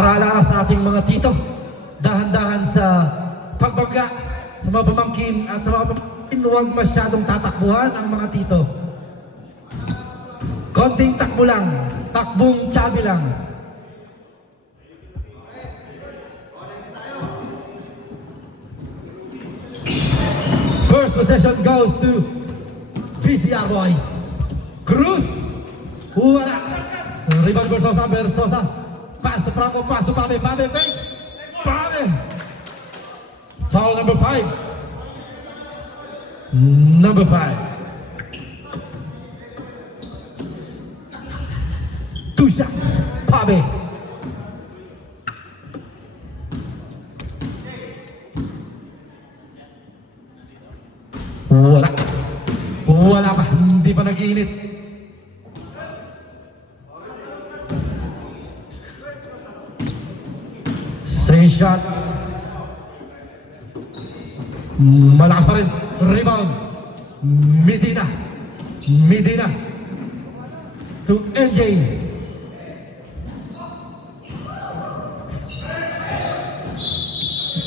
Para alala sa ating mga tito, dahan-dahan sa pagbangga sa mga pamangkin at sa mga pamangkin, huwag masyadong tatakbuhan ang mga tito. Konting takbo lang, takbong tsabi lang. First possession goes to BCR boys. Cruz. Wala. Rebound Bersosa, Bersosa. Pass to Franco, pass to Pabe, Pabe fakes. Pabe. Foul number 5. Number 5. 2 shots. Pabe. Wala. Wala pa. Hindi pa nag-iinit. Same shot. Malakas pa rin. Rebound. Medina. Medina. To MJ.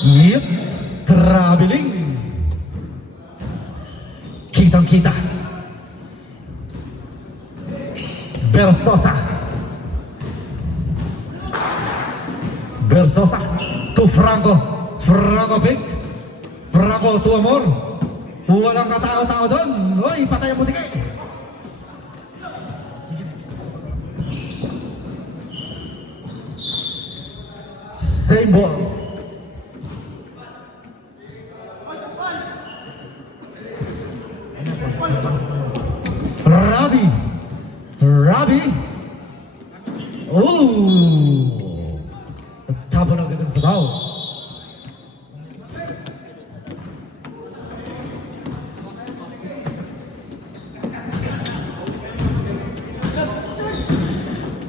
Yep. Traveling. Kitang-kita. Bersosa. Bersosa to Franco. Franco picks. Franco to Amor. Walang katao-tao doon. Uy, patay ang butike. Same ball. Rabi. Rabi. Oh. Tabo na agad ang sabaw.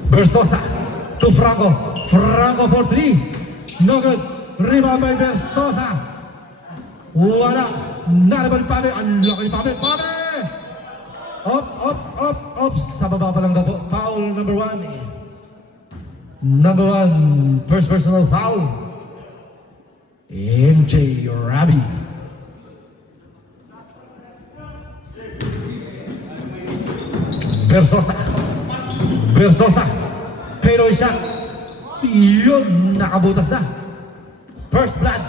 Bersosa to Franco. Franco for 3. No good. Rebound by Bersosa. Wala. Narabal Pabe. Ang laki ni Pabe. Pabe! Up, up, up, up. Sa baba pa lang daw po. Foul number 1. Number 1. First personal foul. MJ Rabi. Bersosa. Bersosa. Pero shot. Yun. Nakabutas na. First blood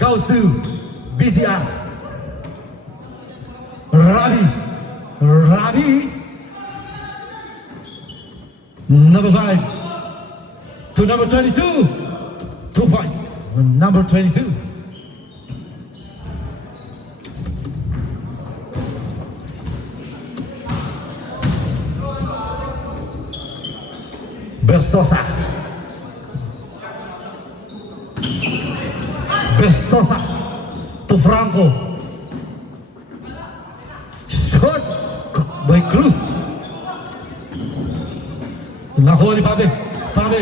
goes to BCR. Rabi. Rabi. Number 5 to number 22. 2 points. Number 22. Bersosa. Bersosa to Franco. Shot by Cruz. Nakuha ni Pabe. Pabe.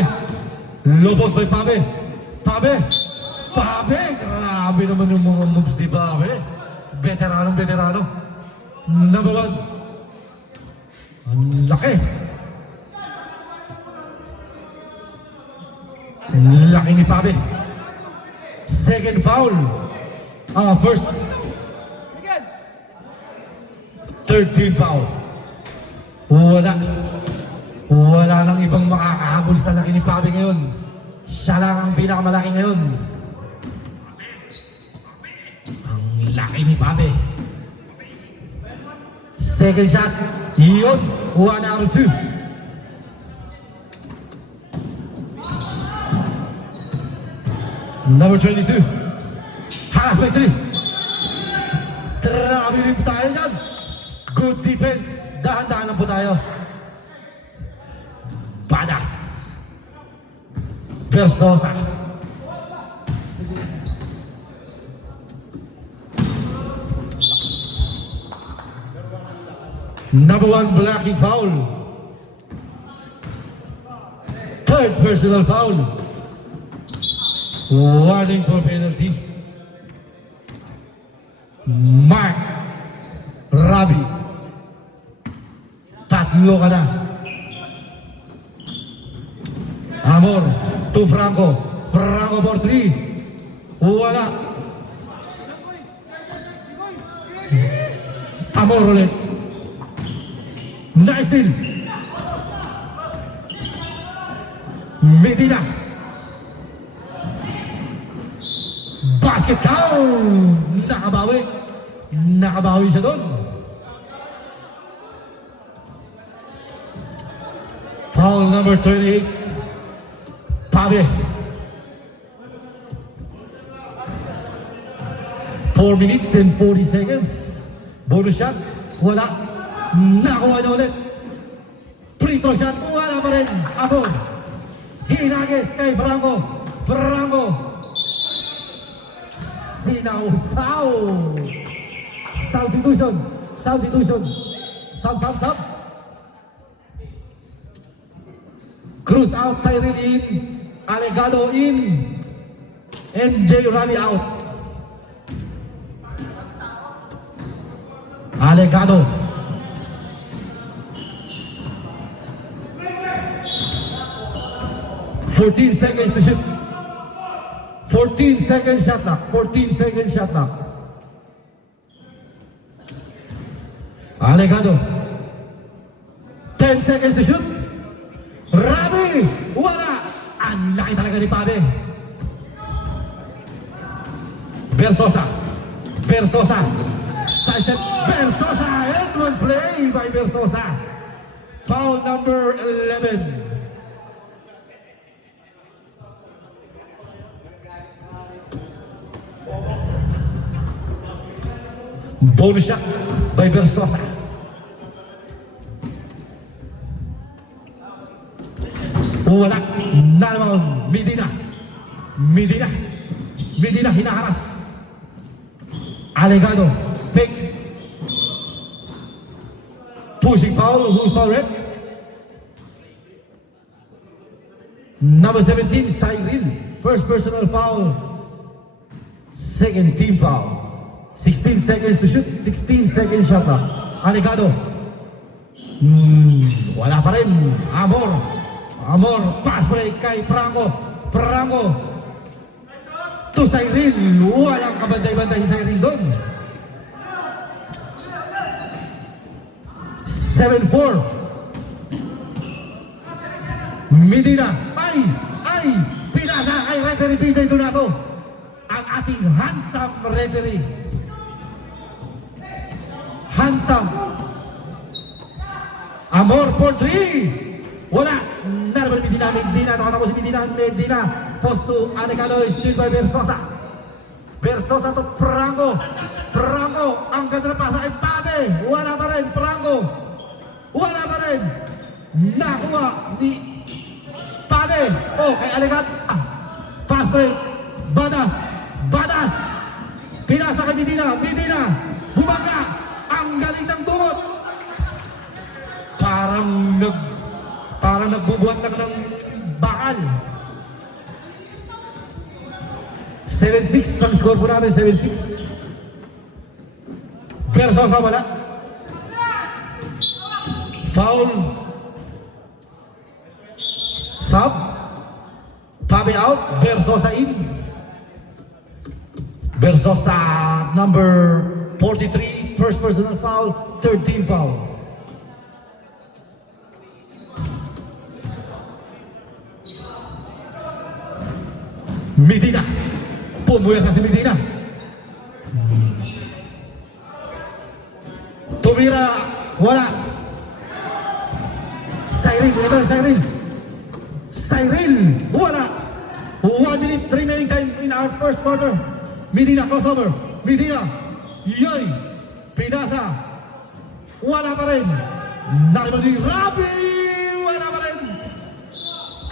Lobos by Pabe. Pabe. Pabe. Grabe naman yung mga moves ni Pabe. Veteranong veterano. Number 1. Ang laki. Ang laki ni Pabe. Second foul. First. Third team foul. Wala. Wala nang ibang makakahabol sa laki ni Pabe ngayon. Siya lang ang pinakamalaki ngayon. Ang laki ni Pabe. Second shot. Yun. 1 out of 2. Number 22. Halas by 3. Grabe rin po tayo dyan. Good defense. Dahan-dahan lang po tayo. Badas. Bersosa. Number 1 blocking foul. Third personal foul. Warning for penalty. Mark Rabi. Tatlo ka na. Amor. to Franco. Franco for 3. Wala. Amor ulit. Nice steal. Medina. Basket count. Nakabawi. Nakabawi siya doon. Foul number 28. Pabe. 4 minutes and 40 seconds. Bonus shot. Wala. Nakuha na ulit. Free throw shot. Wala pa rin. Abon. Hinagis kay Franco. Franco. Sinausaw. Substitution. Substitution. Sub. Cruz out, Cyril in, Alegado in, MJ Rami out. Alegado. "14 seconds to shoot. 14 seconds shot clock. 14 seconds shot clock. Alegado. 10 seconds to shoot. Rami! Wala! Ang laki talaga ni Pabe. Bersosa. Bersosa. Sidestep. Bersosa. And one play by Bersosa. Foul number 11. Bonus shot by Bersosa. Wala. Naman. Medina. Medina. Medina hinaharas. Alegado. Takes. Pushing foul. Who's foul rep? Number 17, Cyril. First personal foul. Second team foul. 16 seconds to shoot. 16 seconds shot clock. Alegado. Wala pa rin. Amor, pass break kay Franco. Franco to Cyril. Walang kabantay-bantay si Cyril doon. 7-4. Medina. Ay! Pinasa kay referee PJ Donato. Ang ating handsome referee. Handsome. Amor for 3. Wala. Narabal Medina. Nakatapos si Medina. Post to Alegado. Steal by Bersosa. Bersosa to Franco. Franco. Ang ganda na pasa kay Pabe. Wala pa rin. Franco. Wala pa rin. Nakuha ni Pabe. Oh, kay Alegado. Pass break. Badas. Pinasa kay Medina. Bumaga. Ang galing ng tungot. Parang nagbubuhat lang ng bakal. 7-6 ang score po natin, 7-6. Bersosa wala. Foul. Sub. Pabe out. Bersosa in. Bersosa number 43. First personal foul. Third team foul. Medina. Pumuya si Medina. Tumira. Wala. Cyril. Wala. 1 minute remaining time in our first quarter. Medina crossover. Medina. Yoy. Pinasa. Wala pa rin. Nakibali. Rabi. Wala pa rin.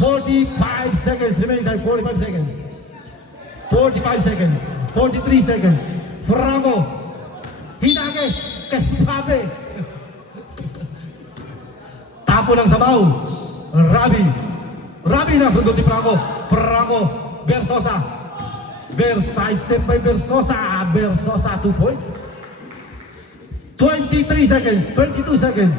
45 seconds remaining time. 45 seconds. 45 seconds. 43 seconds. Franco. Hinagis. Kay Pabe. Tapo ng sabaw. Rabi na sundot ni Franco. Bersosa. Side step by Bersosa. Bersosa 2 points. 23 seconds. 22 seconds.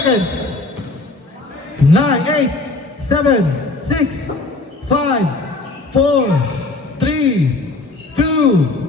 seconds. 9, 8, 7, 6, 5, 4, 3, 2.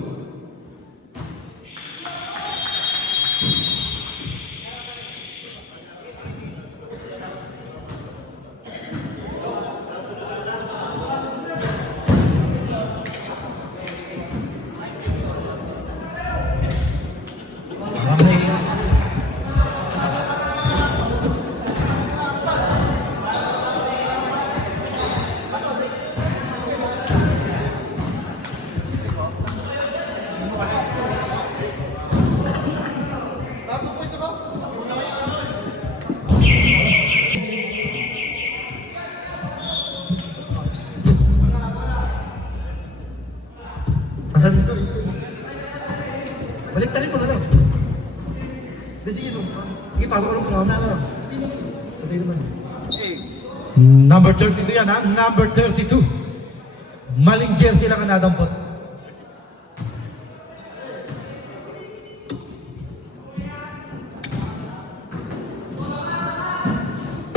Asan ito? Balik tayo mo na lang. Sige, sige, pasok ko lang kung na lang. Sabi naman. Number 32 yan ha, number 32. Maling jersey lang ang nadampot.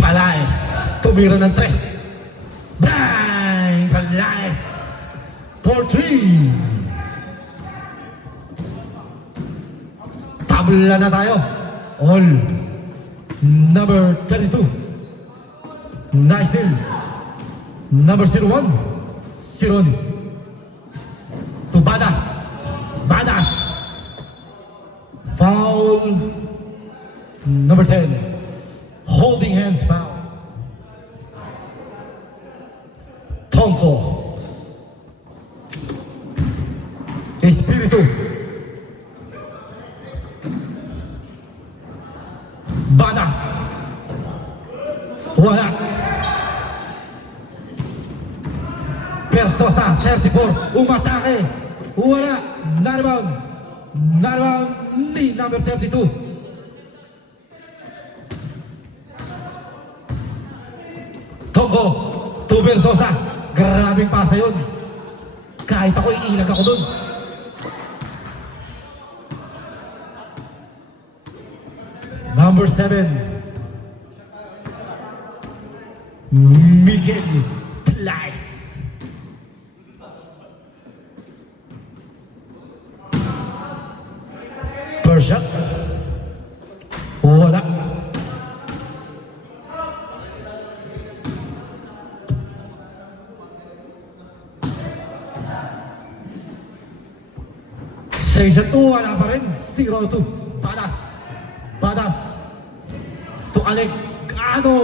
Palaes, tumira ng 3. Bang! Palaes! 4-3. Tabla na tayo. All. Number 32. Nice deal. Number 01. Siron. To Badas. Badas. Foul. Number 10. Holding hands foul. Tonko. Espiritu. Badas. Wala. Persosa, 34. Umatake. Wala. Narbound. Narbound ni number 32. Tongo. To Persosa. Grabing pasa yun. Kahit ako iilag ako dun. Number 7. Miguel Plas. Persia. Wala. Season 2, wala pa rin. 0-2. Badas. Badas. To Alec. Ano?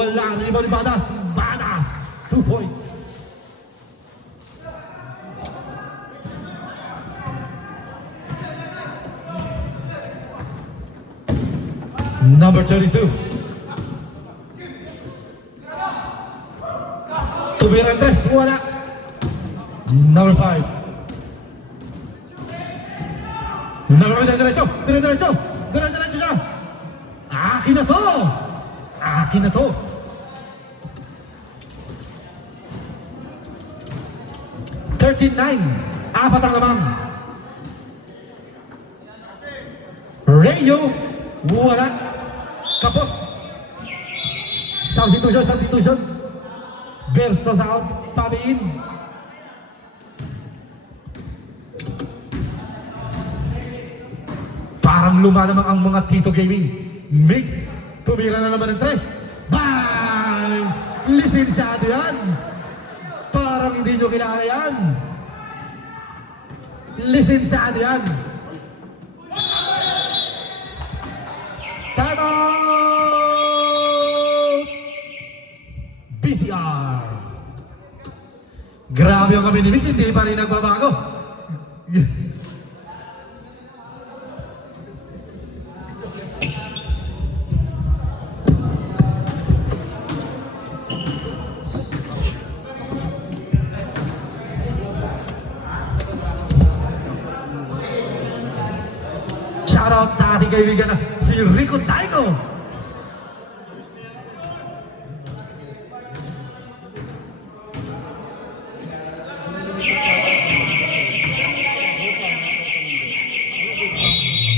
Wala. Rebound ni Badas. Badas. 2 points. Number 32. Tumirantes. Wala. Number 5. Diretso. Diretso siya. Akin na to. Akin na to. Apat ang lamang. Rayo. Wala. Kapot. Substitution. Versus out. Pabiin. Parang lumalamang ang mga Tito Gaming. Mix. Tumira na naman ng 3. Bang! Lisensyado yan. Parang hindi nyo kilala yan. Lisensyado yan. Time out! BCR. Grabe yung kami ni Mix. Hindi pa rin nagbabago. Shoutout sa ating kaibigan na si Rico Taiko.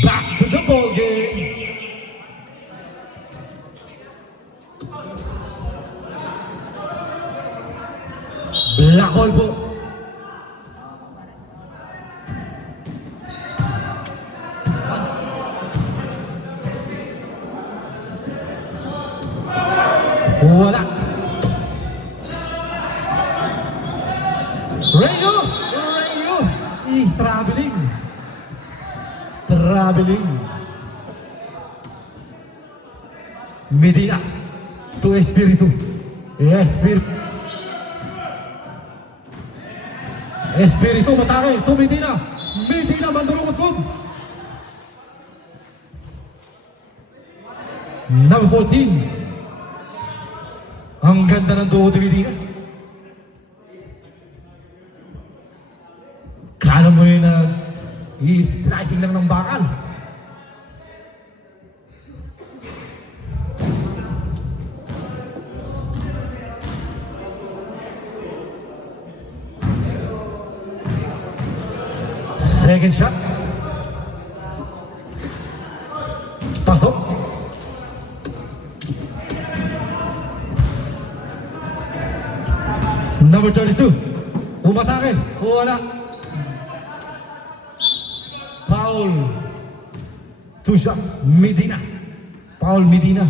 Back to the ball game. Black hole po. Wala. Rayo! Rayo! Traveling. Traveling. Medina to Espiritu. Espiritu. Espiritu matake to Medina. Medina mandurungot po. Number 14. Ang ganda ng duo ni Medina. Kala mo yun na i-splicing lang ng bakal. Second shot. Pasok. Number 32. Umatake. Wala. Foul. 2 shots. Medina. Foul Medina.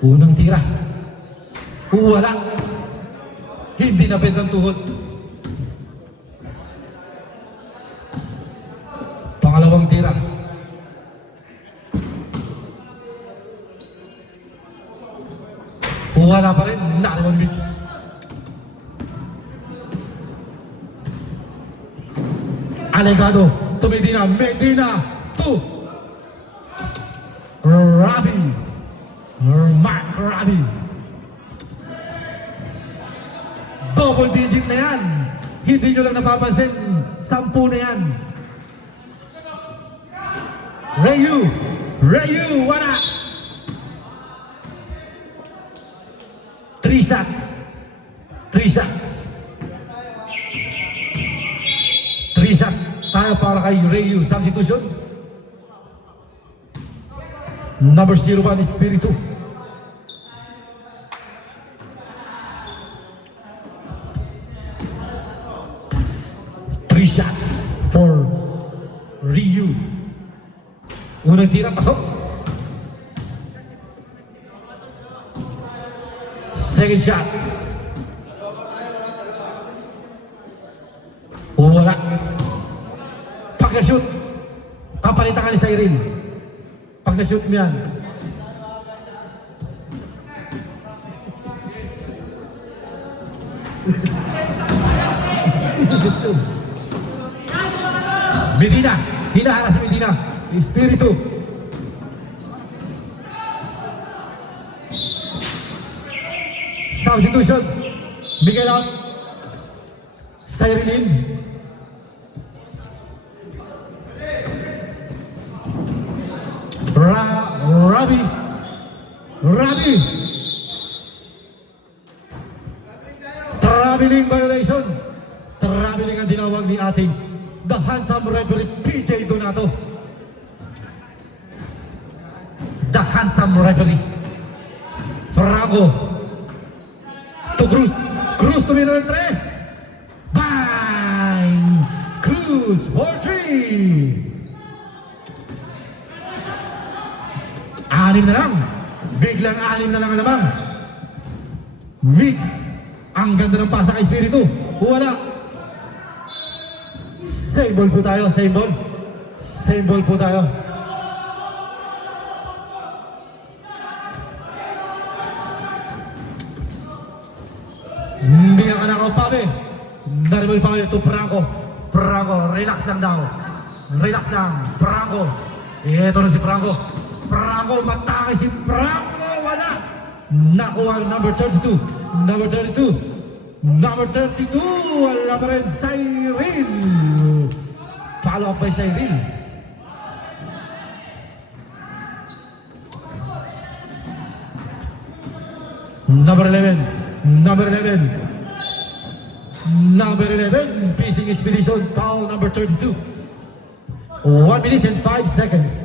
Unang tira. Wala. Hindi na bendang tuhod. Pangalawang tira. Wala pa rin. Not mix. Alegado to Medina. Medina to Rabi. Mark Rabi. Double digit na yan. Hindi nyo lang napapansin. 10 na yan. Rayu. Rayu. Wala. 3 shots. 3 shots. 3 shots. Tayo para kay Rayu. Substitution. Number 01 Espiritu. Shots for Ryu. Unang tira, pasok. Second shot. Wala. Pag na-shoot, papalitan ka ni Cyril. Pag na-shoot mo yan. Isa-shoot yun. Medina, hinahala si Medina. Espiritu. Substitution. Miguel out. Cyril in. Rabi. Rabi. Traveling violation. Traveling ang tinawag ni ating the handsome referee PJ Donato. The handsome referee. Franco to Cruz. Cruz tumira ng 3. Bang! Cruz for 3. 6 na lang. Biglang 6 na lang ang lamang. Mix. Ang ganda ng pasa kay Espiritu. Wala. Same ball po tayo, same ball. Same ball po tayo. Hindi na ka nakaupabi. Naribol pa kayo to Franco. Franco, relax lang daw. Relax lang. Franco. Ito na si Franco. Franco, matake si Franco. Wala. Nakuha number 32. Number 32. Number 32, wala pa rin Cyril. Follow up by Cyril. Number 11. Number 11. Number 11, Pising Expedition, foul number 32. 1 minute and 5 seconds.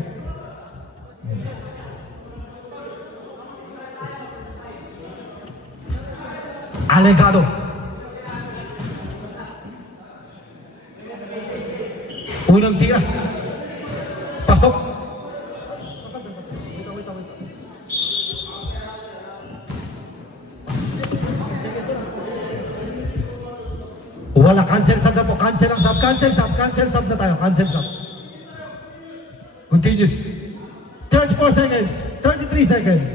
Alegado. Unang tira. Pasok. Wala, cancel sub na po. Cancel ang sub. Cancel sub. Cancel sub na tayo. Cancel sub. Continuous. 34 seconds. 33 seconds.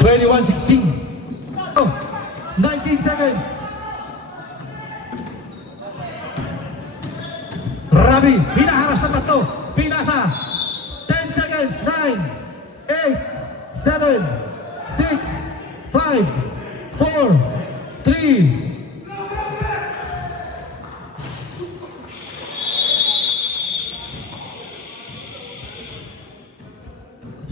Twenty-one, 16. Oh, 19 seconds. Rabi, hinaharas na tatlo. Pinasa. 10 seconds. 9, 8, 7, 6, 5, 4, 3.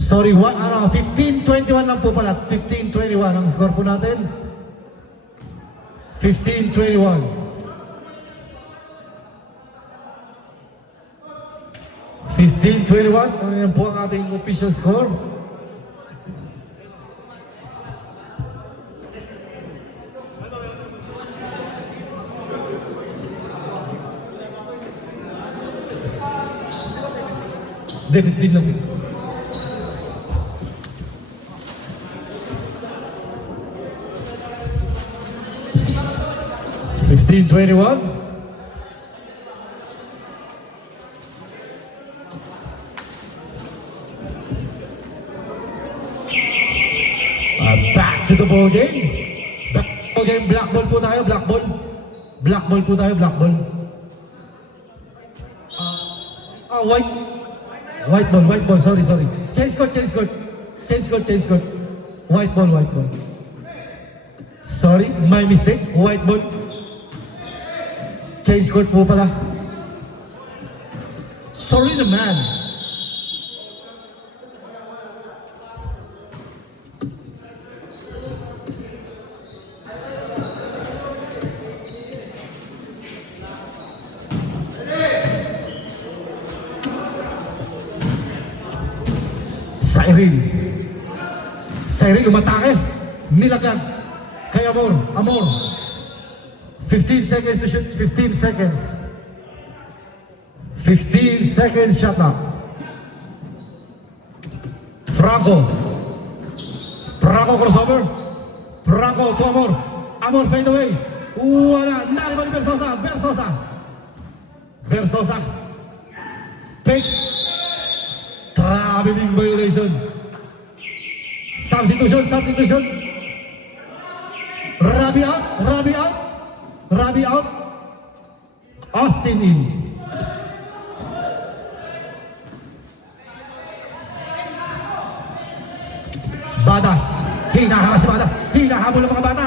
Sorry, 15-21 lang po pala. 15-21 ang score po natin. 15-21. 15-21. Ayan po ang ating official score. Hindi, 15 lang. 15-21. Back to the ball game. Back to the game. Black ball po tayo. Black ball. Black ball po tayo. Black ball. White. White ball. White ball. Sorry, sorry. Change court. Change court. Change court. Change court. White ball. White ball. Sorry, my mistake. White ball. Change court po pala. Sorry naman. Cyril. Cyril umatake. Nilagag. Kay Amor. Amor. 15 seconds to shoot. 15 seconds. 15 seconds shot clock. Franco. Franco crossover. Franco to Amor. Amor fade away. Wala. Nalimang Versosa. Versosa. Versosa. Fakes. Traveling violation. Substitution. Substitution. Rabi out. Rabi out. Rabi out. Austin in. Badas. Hinaharas si Badas. Hinahabol ang mga bata.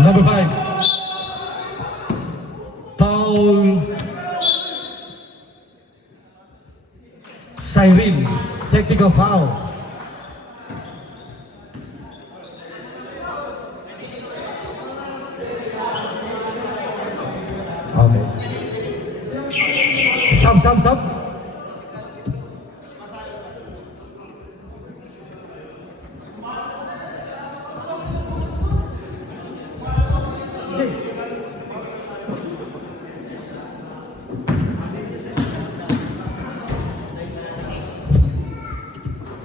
Number 5. Foul. Cyril. Technical foul. Okay. Sub.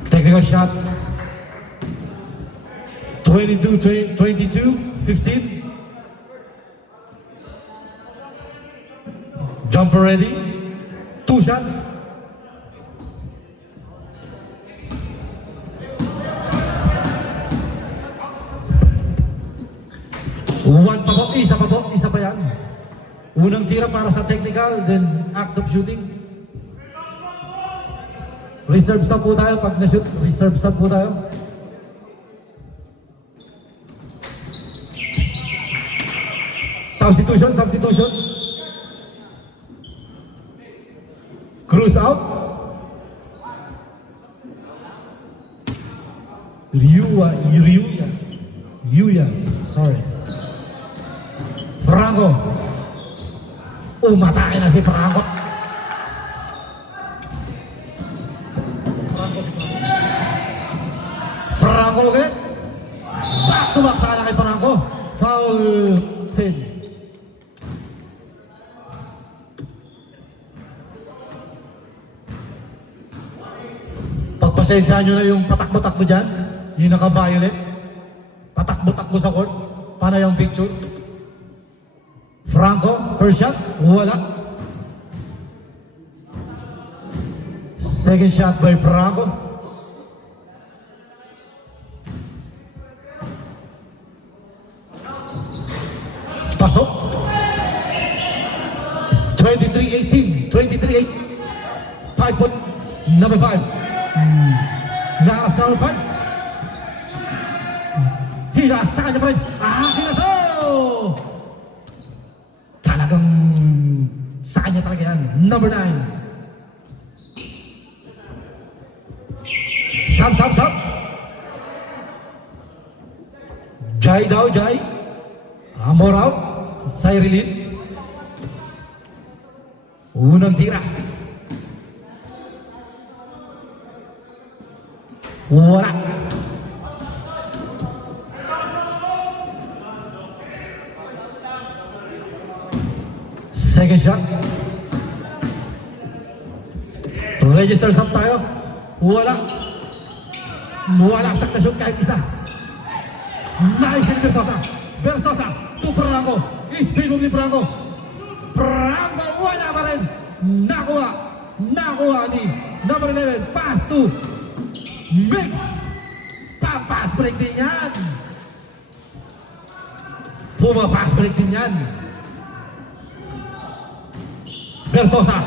Technical shots. 22, 15. Jumper ready. 2 shots. One pa po, isa pa yan. Unang tira para sa technical, then act of shooting. Reserve sub po tayo pag na-shoot. Reserve sub po tayo. Substitution. Cruz out. Yuya. Sorry. Franco. Umatake na si Franco. Franco ulit. Back to back sana kay Franco. Foul sin. Pagpasensyahan nyo na yung patakbo-takbo dyan. Yung naka-violet. Patakbo-takbo sa court. Paano yung picture? Franco, first shot. Wala. Second shot by Franco. Pasok. 23-18. 23-8. 5 foot. Number 5. Nakas na upan. Hila sa kanya pa rin. Akin na to! Talagang sa kanya talaga yan. Number 9. Sab. Jai daw, Jai. Amor out. Cyrillin. Unang tira. Wala. Second shot. Register sub tayo. Wala. Wala sa kasyon kahit isa. Nice in Versosa. To Franco. Speed ni Franco. Franco wala pa rin. Nakuha ni number 11. Pass to Mix. Pass break din yan. Pass break din yan. Versosa.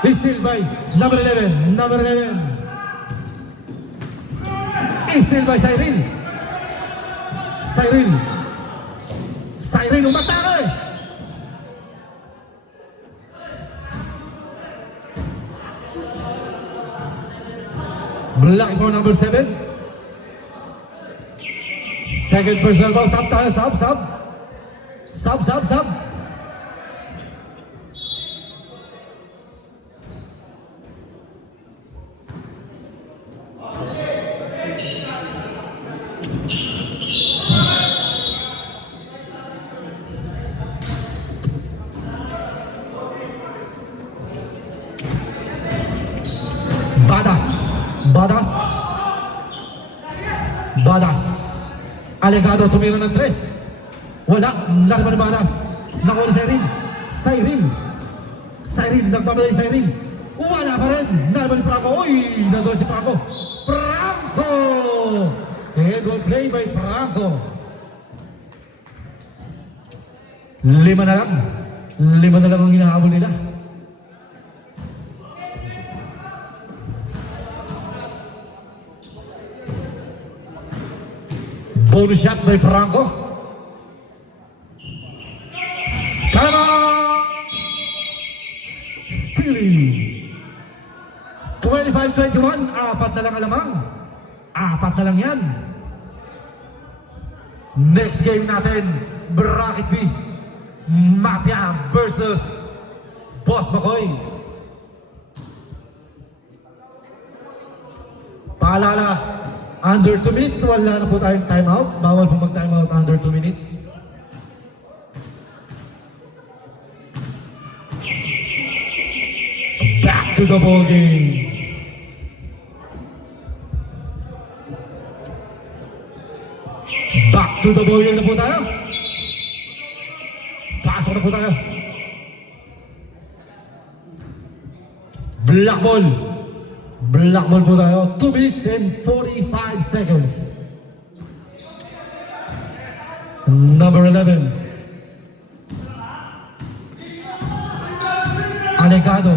Still by number 11. Still by Cyril umatake. Black for number 7. Second personal ball. Sub tayo. Sub. Badas. Alegado tumira ng 3. Wala. Laraban ng Badas. Nakuha ni Cyril. Nagbabalay Cyril. Wala pa rin. Laraban ni Franco. Uy! Nandun si Franco. Head ball play by Franco. 5 na lang. 5 na lang ang hinahabol nila. Bonus shot by Franco. Tama! Stealing. 25-21. 4 na lang alamang. 4 na lang yan. Next game natin, Bracket B. Mafia versus Boss McCoy. Paalala, under 2 minutes, wala na po tayong timeout. Bawal po mag-timeout under 2 minutes. Back to the ball game. Back to the ball game na po tayo. Pasok na po tayo. Black ball. Black ball po tayo. 2 minutes and 45 seconds. Number 11. Alegado.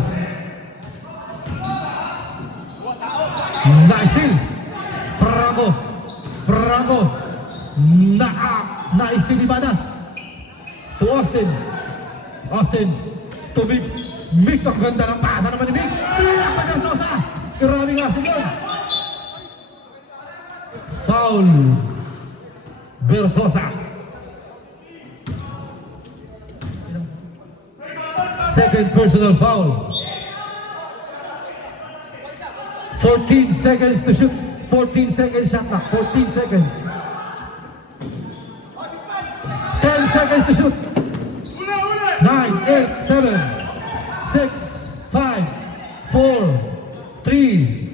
Nice steal. Franco. Nice steal ni Badas. To Austin. To Mix. Mix ang ganda ng pasa naman ni Mix. Black ball ng Sosa. Grabe nga sigod. foul. Versosa. Second personal foul. 14 seconds to shoot. 14 seconds shot clock. 14 seconds. 10 seconds to shoot. 9, 8, 7, 6, 5, 4, 3.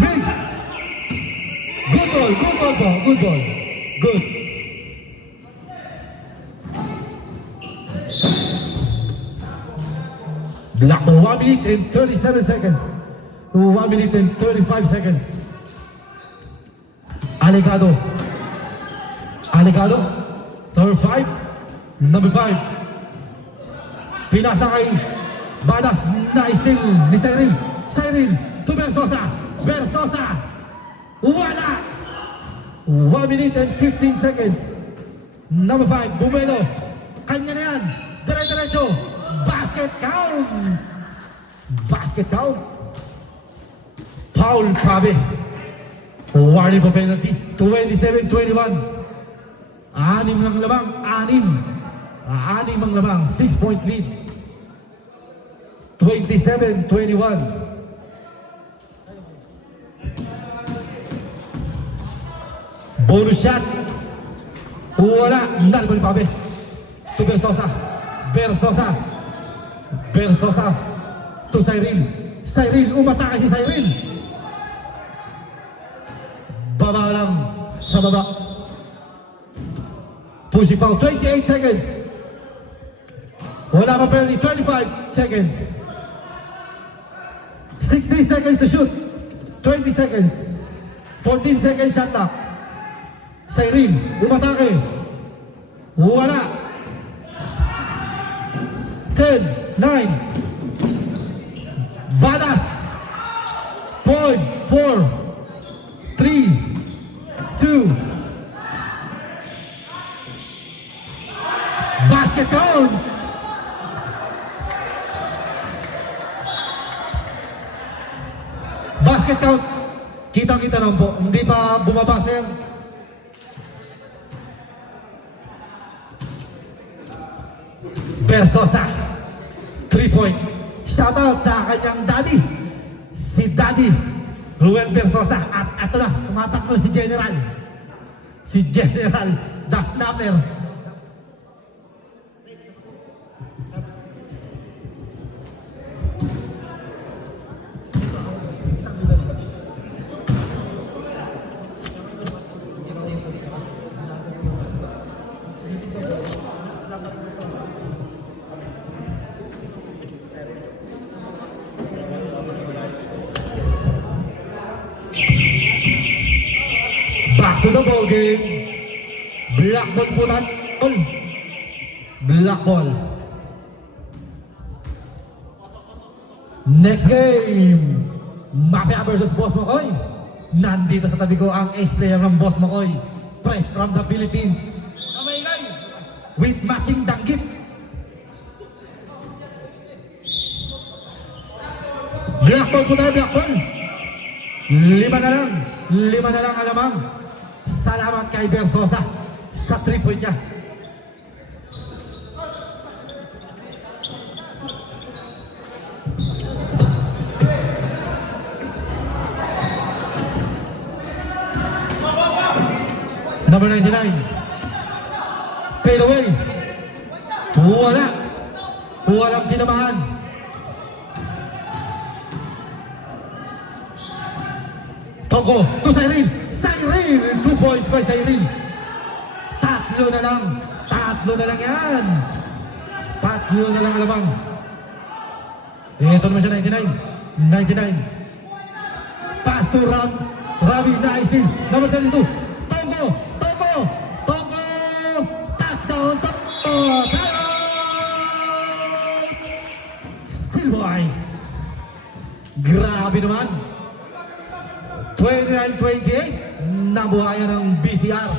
Mix. Good ball, good ball, ball, good ball. Good. Black ball, 1 minute and 37 seconds. 1 minute and 35 seconds. Alegado. Alegado. Number 5. Number 5. Pinasa kay Badas na steal ni Cyril. Cyril to Versosa. Versosa. Wala. 1 minute and 15 seconds. Number 5. Bumelo. Kanya na yan. Dire-diretso. Basket count. Basket count. Foul Pabe. Warning for penalty. 27-21. Anim lang lamang. Anim ang lamang. 6-point lead. 27-21. Bonus shot. Wala. Nalbo ni Pabe. To Versosa. Versosa. Versosa. To Cyril. Cyril. Umatake si Cyril. Baba lang sa baba. Pushing foul. 28 seconds. Wala pa penalty. 25 seconds. 60 seconds to shoot. 20 seconds. 14 seconds shot clock. Cyril. Umatake. Wala. 10, 9. Badas. Point. 4, 3, 2. Basket count. Basket count. Kita-kita lang po. Hindi pa bumaba sir. Versosa. 3-point. Shoutout sa kanyang daddy. Si Daddy Ruel Versosa. At ato na, tumatakbo si General. Si General The Snapper. Back to the ball game. Black ball po natin. Black ball. Next game. Mafia versus Boss Makoy. Nandito sa tabi ko ang ace player ng Boss Makoy. Fresh from the Philippines. With matching danggit. Black ball po tayo, black ball. 5 na lang alamang. Salamat kay Versosa sa 3-point niya. Number 99. Fade away. Walang tinabahan. Togo to Cyril. Cyril, 2 points by Cyril. Tatlo na lang yan. Tatlo na lang alamang. Ito naman siya, 99. Pass to Ravi, nice steal. Number 32. Togo. Touchdown, Togo. Still boys. Grabe naman. 29-28, nabuhayan ng BCR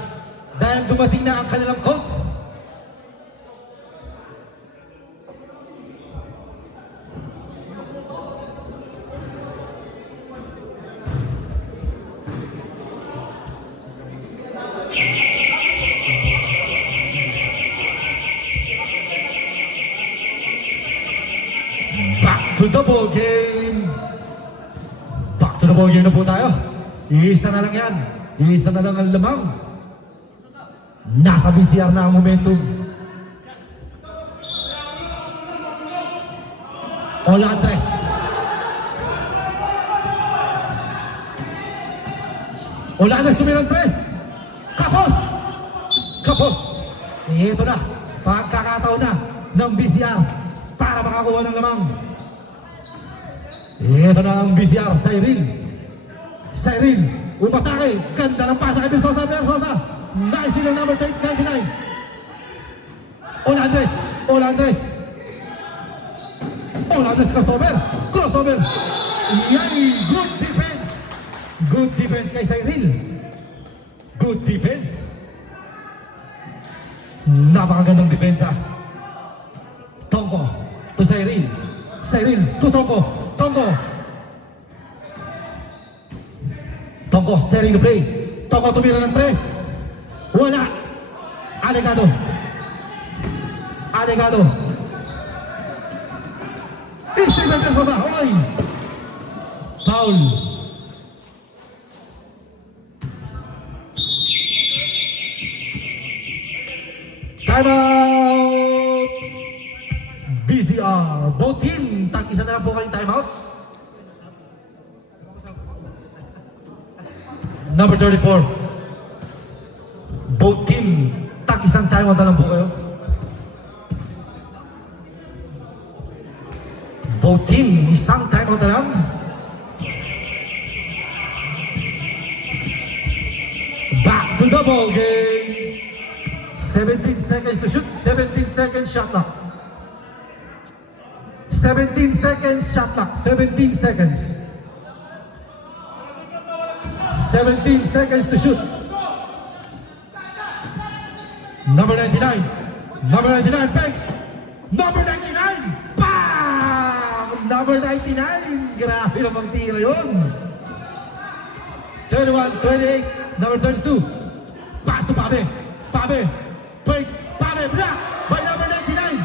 dahil dumating na ang kanilang coach. the ball game. Back to the ball game na po tayo. Isa na lang yan. Isa na lang ang lamang. Nasa BCR na ang momentum. Ola Andres. Ola Andres tumirang tres. Kapos. Kapos. Ito na. Pagkakataon na ng BCR para makakuha ng lamang. Ito na ang BCR. Cyril. Umatake. Ganda ng pasa kay Versosa. Nice din ang number 99. Ola Andres. Crossover. Yay! Good defense kay Cyril. Good defense. Napakagandang depensa. Tongko to Cyril to Tongko. Tongko setting the play. Tongko tumira ng tres. Wala. Alegado. Isipin Versosa. Oy! Foul. Timeout! BCR. Both team. Tag-isa na lang po kayong timeout. Number 34. Both team. Tag-isang timeout na lang po kayo. Both team. Isang timeout na lang. Back to the ball game. 17 seconds to shoot, 17 seconds shot clock. 17 seconds shot clock, 17 seconds. 17 seconds to shoot. Number 99, Pegs. Number 99, bang! Number 99, grabe namang tira yun. 31, 28, number 32. Pass to Pabe. Breaks, Pabe, block by number 99.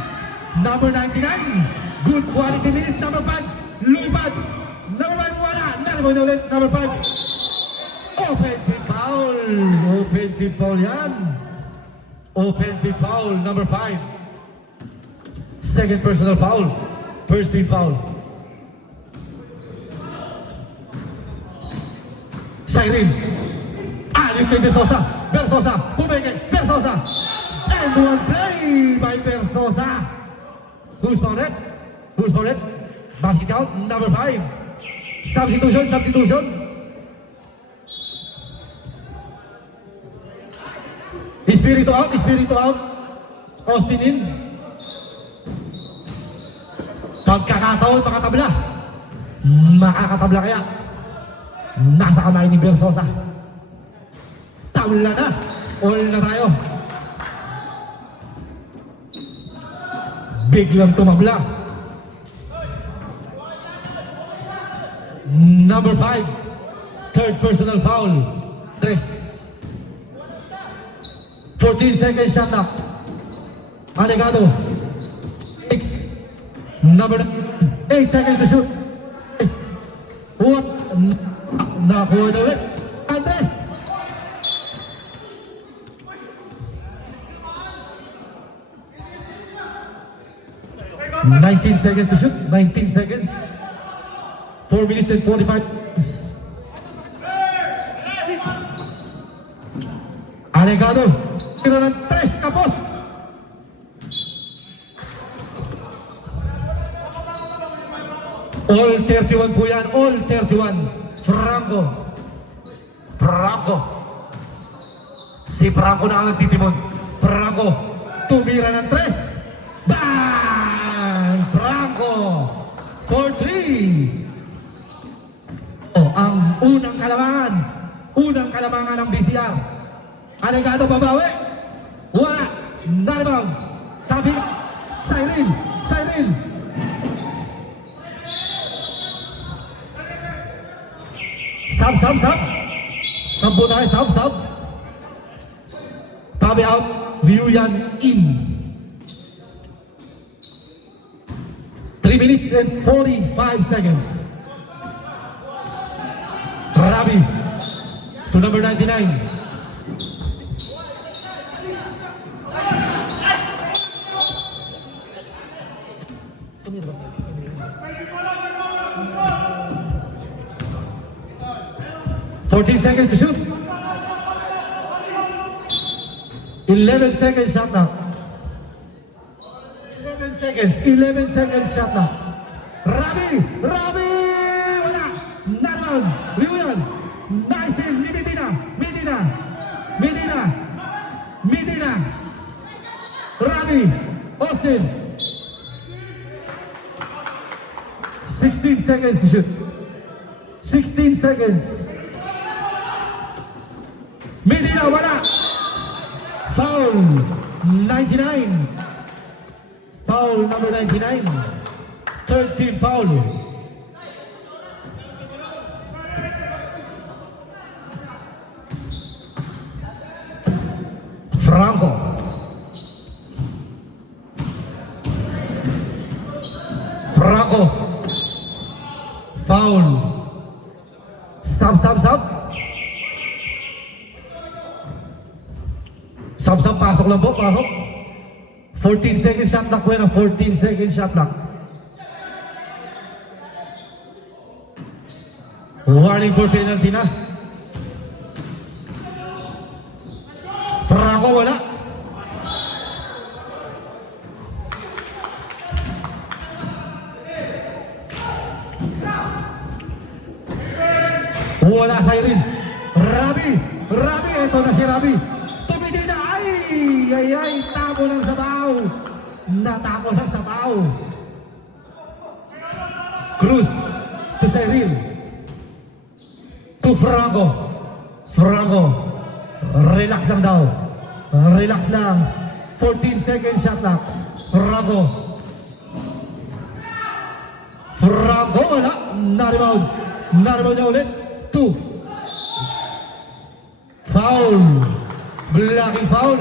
Number 99, good quality minutes. Number 5, lumipad. Number 5, wala. Narinig na ulit, number 5. Offensive foul yan. Offensive foul, number 5. Second personal foul. First team foul. Cyril. Alim kay Versosa. And one play by Versosa. Who's found it? Basket out, number 5. Substitution. Espiritu out. Austin in. Pagkakataon makakatabla kaya. Nasa kamay ni Versosa. Tabla na. All na tayo. Biglang tumabla. Number 5. Third personal foul. 14 seconds shot clock. Alegado. 6. Number 8 seconds to shoot. What? Nakuha na ulit. Andres. 19 seconds to shoot. 19 seconds. 4 minutes and 45 seconds. Alegado. Tira ng 3, Kapos. All 31 po yan. All 31. Franco. Si Franco na ang nagtitimon. Franco. Tumira ng 3. Bang! Franco. For 3. Ang unang kalamangan ng BCR. Alegado babawi. Wala. Naribang. Tapi. Cyril. Sub. Sub po tayo. Sub. Tabi out. Liu Yan in. 3 minutes and 45 seconds. Rabi to number 99. "14 seconds to shoot. 11 seconds shot clock. 11 seconds shot clock. Rabi! Wala! Narman! Liuyan! Nice steal ni Medina! Rabi! Austin! 16 seconds to shoot. 16 seconds. Medina, wala! Foul! 99. Foul number 99. Third team foul. Franco. Foul. Sub. Sub, pasok lang po, pasok. 14 seconds shot clock, bueno, 14 seconds shot clock. Warning for penalty na. Franco, wala. Wala sa rin. Rabi, eto na si Rabi. Tumigil na, ay, tapo ng sabaw. Natapo ng sabaw. Cruz to Cyril. To Franco. Relax lang daw. Relax lang. 14 seconds shot clock. Franco, wala. Na-rebound niya ulit. 2. Foul. Blocking foul.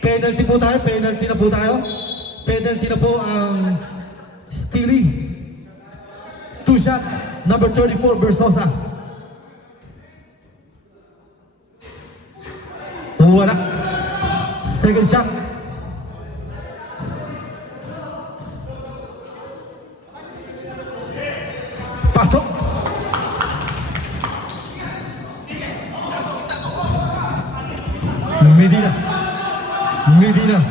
Penalty na po ang Steely. 2 shot. Number 34, Bersosa. Wala. Second shot. Pasok. Medina.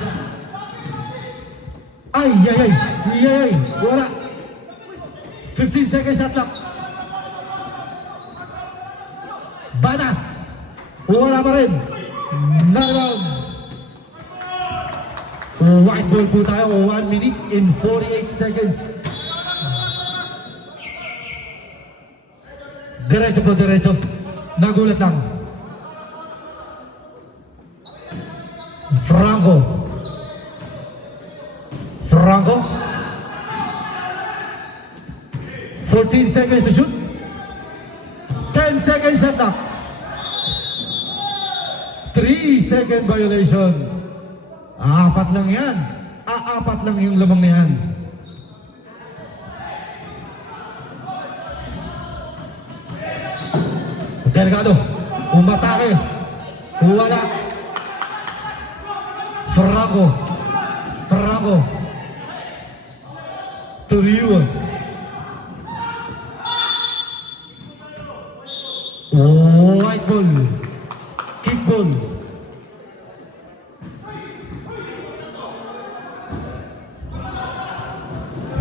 Ay. Wala. 15 seconds shot clock. Banas. Wala pa rin. Narrow. White ball po tayo. 1 minute and 48 seconds. Diretso. Nagulat lang. Franco. 14 seconds to shoot. 10 seconds shot clock. 3-second violation. Apat lang yan. Apat lang yung lamang na yan. Delgado. Umatake. Wala. Franco. To Liuyan. White ball. Kick ball.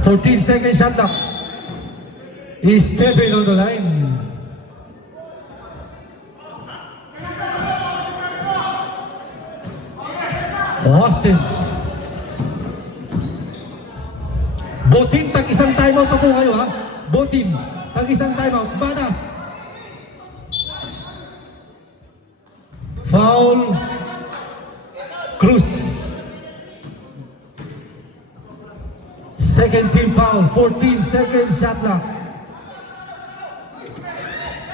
$14 seconds shot clock. Is Kevin on the line? Austin. Both team, tag-isang timeout pa po kayo ha. Both team, tag-isang timeout. Banas. Foul. Cruz. Second team foul. 14 seconds shot clock.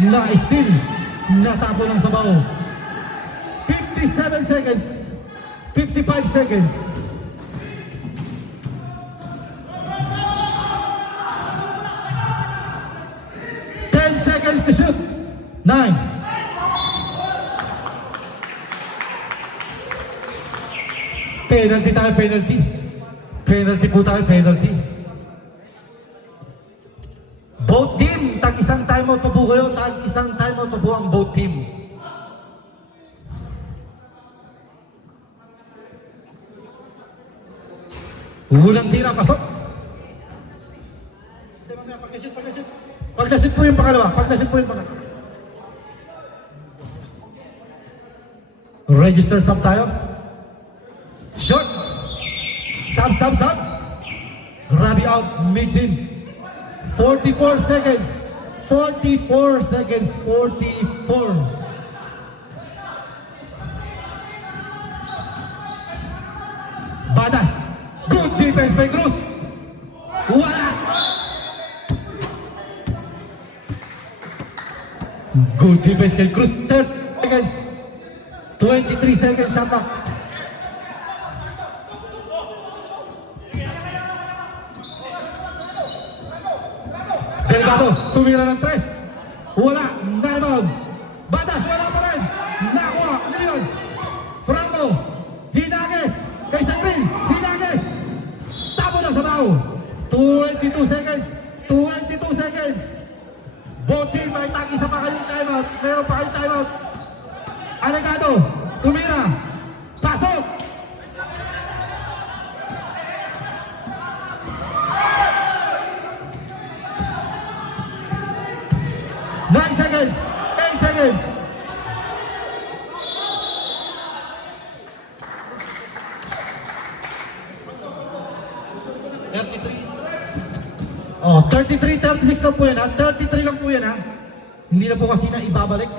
Na-steal. Natapo ng sabaw. 57 seconds. 55 seconds. to shoot. 9. Penalty tayo, penalty. Penalty po tayo, penalty. Both team, tag-isang timeout pa po kayo. Tag-isang timeout pa po ang both team. Unang tira, pasok. Pagkasit. Pagkasit po yung pangalawa. Pagkasit po yung pangalawa. Register sub tayo. Shot. Sub. Rabi out, mix in. 44 seconds. 44 seconds. 44. Badas. Good defense by Cruz. Wala. Good defense kay Cruz. 30 seconds. 23 seconds shot clock. Delgado, tumira ng 3. Wala. Rebound. Batas, wala pa rin. Nakuha. Ano yun? Franco. Hinages. Kay Sabrin. Hinages. Tabo na sa bao. 22 seconds. 22 seconds. Both team may tag-isa pa kayong timeout. Meron pa kayong timeout. Alagado. Tumira. Pasok. Seconds, 8 seconds. Oh, 33, 36 lang po yan ha. 33 lang po yan ha. Hindi na po kasi na ibabalik.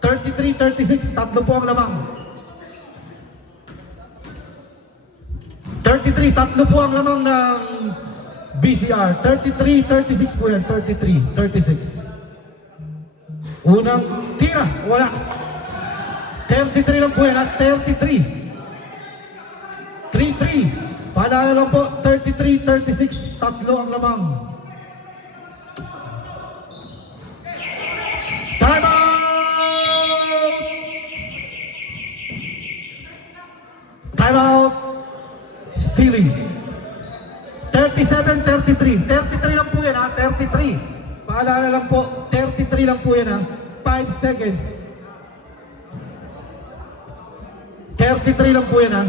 33, 36, tatlo po ang lamang. 33, tatlo po ang lamang ng BCR. 33, 36 po yan. 33, 36. Unang tira, wala. 33 lang po yan at 33. 3-3. Paalala lang po, 33, 36, tatlo ang lamang. Time out! Time out! Stealing. 37, 33. 33 lang po yan ha, 33. Paalala lang po, 33 lang po yan ha. 5 seconds. 33 lang po yan ha.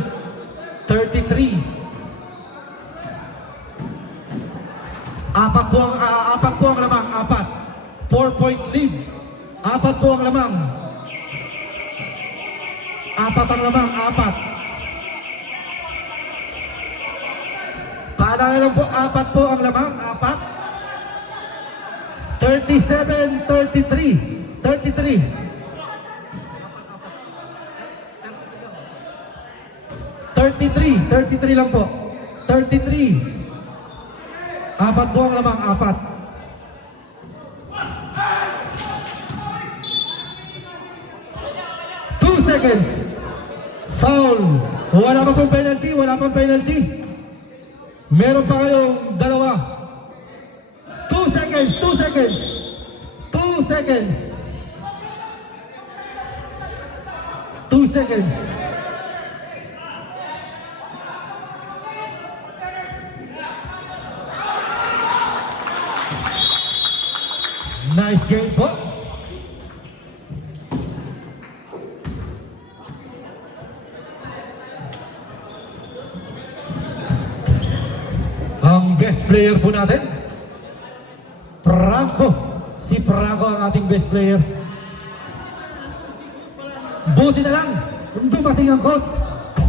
33. Apat po ang lamang. 4-point lead. 4 po ang lamang. 4 ang lamang. 4. Paalala lang po, 4 po ang lamang. 4. 37, 33. 33. 33 lang po. 33. 4 po ang lamang, 4. 2 seconds. Foul. Wala pa pong penalty. Meron pa kayong dalawa. 2 seconds. 2 seconds. Nice game po. Ang best player po natin, Franco. Si Franco ang ating best player. Buti na lang, dumating ang coach.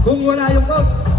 Kung wala yung coach,